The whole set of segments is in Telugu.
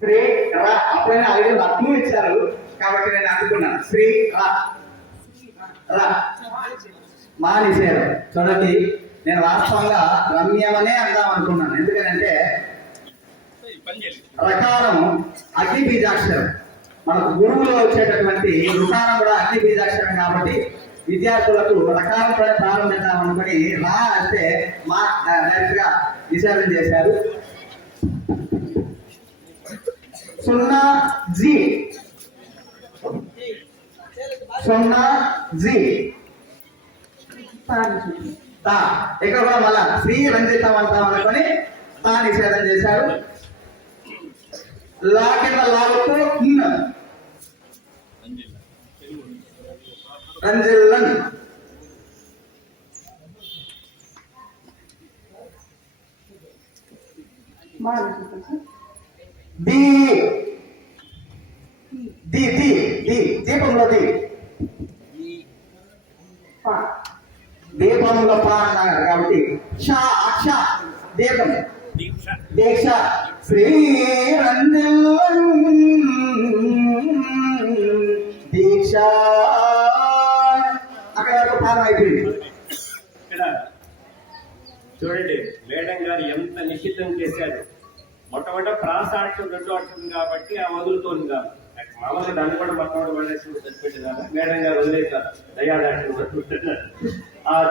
శ్రీ రా అప్పుడైనా ఆల్రెడీ రత్నం ఇచ్చారు కాబట్టి నేను అనుకున్నాను శ్రీ రా రా మా నిషేధం. చూడండి, నేను వాస్తవంగా రమ్యమనే అందాం అనుకున్నాను. ఎందుకంటే రకారం అగ్ని బీజాక్షరం, మనకు గురువులో వచ్చేటటువంటి రుకారం కూడా అగ్ని బీజాక్షరం కాబట్టి విద్యార్థులకు రకారం కూడా ప్రారంభిద్దాం అనుకుని రా అంటే మా డైరెక్ట్ గా నిషేధం చేశారు. సున్నా జీ సున్నా జీ తా ఇక్కడ కూడా మళ్ళా శ్రీ రంజితం అంటాం అనుకొని తా నిషేధం చేశారు. లా కింద లాగుతూ రంజిల్లన్ ది ది ది ది దీపంలో ది దీపంలో పా అన్నారు కాబట్టి షా అక్ష దీపం దీక్ష శ్రీరంజిల్లన్ దీక్ష అక్కడ వరకు ప్రారంభం అయిపోయింది. చూడండి, మేడం గారు ఎంత నిశ్చితం చేశారు. మొట్టమొదటి ప్రాసాక్షం రెండో అక్షరం కాబట్టి ఆ వదులుతోంది కాదు. మామూలుగా దాన్ని కూడా మొట్టమొదటి వదిలేసి చచ్చిపెట్టేదాన్ని మేడం గారు వదిలేస్తారు. దయాదాక్షం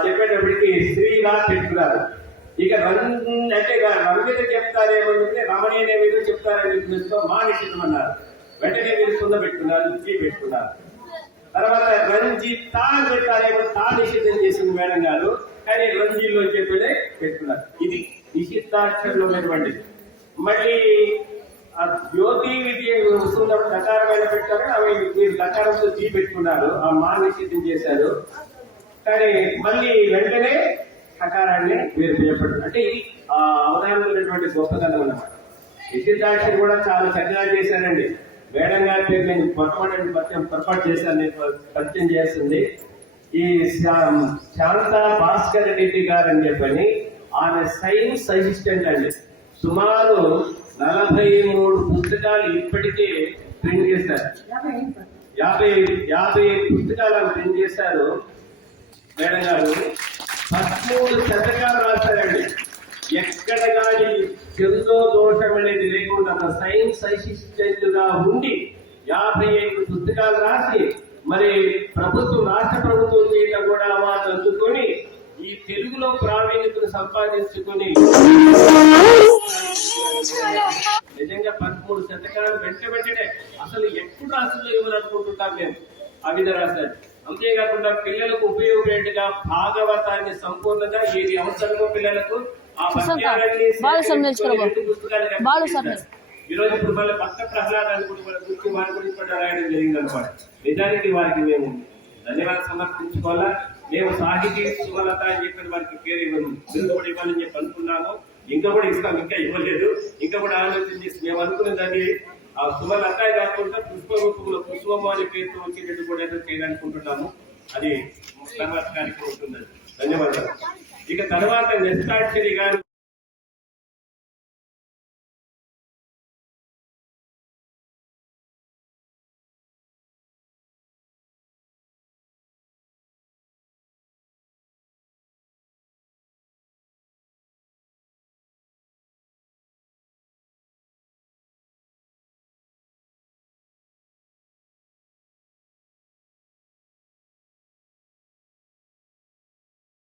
చెప్పేటప్పటికి శ్రీరా పెట్టుకున్నారు. ఇక అంటే రంజిత చెప్తారేమంటే రమణీయ మీరు చెప్తారని చెప్పిన మా నిశ్చితం అన్నారు. వెంటనే మీరు సున్న పెట్టుకున్నారు, జీ పెట్టుకున్నారు. తర్వాత రంజిత పెట్టారేమో తా నిషిద్ధం చేసింది మేడం గారు, కానీ రంజీలో చెప్పేదే పెట్టుకున్నారు. ఇది నిషిద్ధాక్షరంలో ఉన్నటువంటిది. మళ్ళీ ఆ జ్యోతి విద్య వస్తున్నప్పుడు దకారమైన పెట్టారు, అవి మీరు దకారంతో జీ పెట్టుకున్నారు, ఆ మా నిషిద్ధం చేశారు. కానీ మళ్ళీ వెంటనే సకారాన్ని మీరు చెప్పారు. అంటే ఇది ఆ అవధానంలోటువంటి గొప్పతనం అన్నమాట. నిషిద్ధాక్షరి కూడా చాలా చక్కగా చేశారండి. మేడం గారి పేరు నేను మొట్టమొదటి పొరపాటు చేశాను, నేను పరిచయం చేస్తుంది. ఈ శాంత భాస్కర్ రెడ్డి గారు అని చెప్పని ఆమె సైన్స్ అసిస్టెంట్ అండి. సుమారు 43 పుస్తకాలు ఇప్పటికే ప్రింట్ చేశారు. 50 పుస్తకాలను ప్రింట్ చేశారు మేడం గారు. 13 శతకాలు రాశారండి. ఎక్కడ కానీ చందో దోషం అనేది లేకుండా సైన్స్ అసిస్టెంట్ గా ఉండి 55 పుస్తకాలు రాసి మరి ప్రభుత్వం రాష్ట్ర ప్రభుత్వం చేత కూడా అవార్డు అందుకొని ఈ తెలుగులో ప్రావీణ్యతను సంపాదించుకొని నిజంగా 13 శతకాలు వెంటనే అసలు ఎప్పుడు రాసిందో ఇవ్వాలనుకుంటుంటాం మేము. ఆ విధంగా రాశారు. అంతేకాకుండా పిల్లలకు ఉపయోగపడేట్టుగా భాగవతాన్ని సంపూర్ణంగా ఏది అవసరమో పిల్లలకు ఆ పద్యాలన్నీ ఈ రోజు ఇప్పుడు మళ్ళీ భక్త ప్రహ్లాదాన్ని గురించి వారి గురించి కూడా రాయడం జరిగింది అనమాట. నిజానికి వారికి మేము ధన్యవాదాలు సమర్పించుకోవాలా. మేము సాహితీ సుమలత అని చెప్పిన వారికి పేరు ఇవ్వను, బిరుదు కూడా ఇవ్వాలని చెప్పి అనుకున్నాము. ఇంకా కూడా ఇస్తాం, ఇంకా ఇవ్వలేదు. ఇంకా కూడా ఆలోచన చేసి మేము అనుకున్న దాన్ని ఆ సుమలత కాకుండా పుష్పరూపంలో పుష్పము అనే పేరుతో వచ్చేటట్టు కూడా ఏదో చేయాలనుకుంటున్నాము. అది తర్వాత కార్యక్రమం ఉంటుందండి. ధన్యవాదాలు. ఇక తర్వాత నెస్టాక్షరి గారు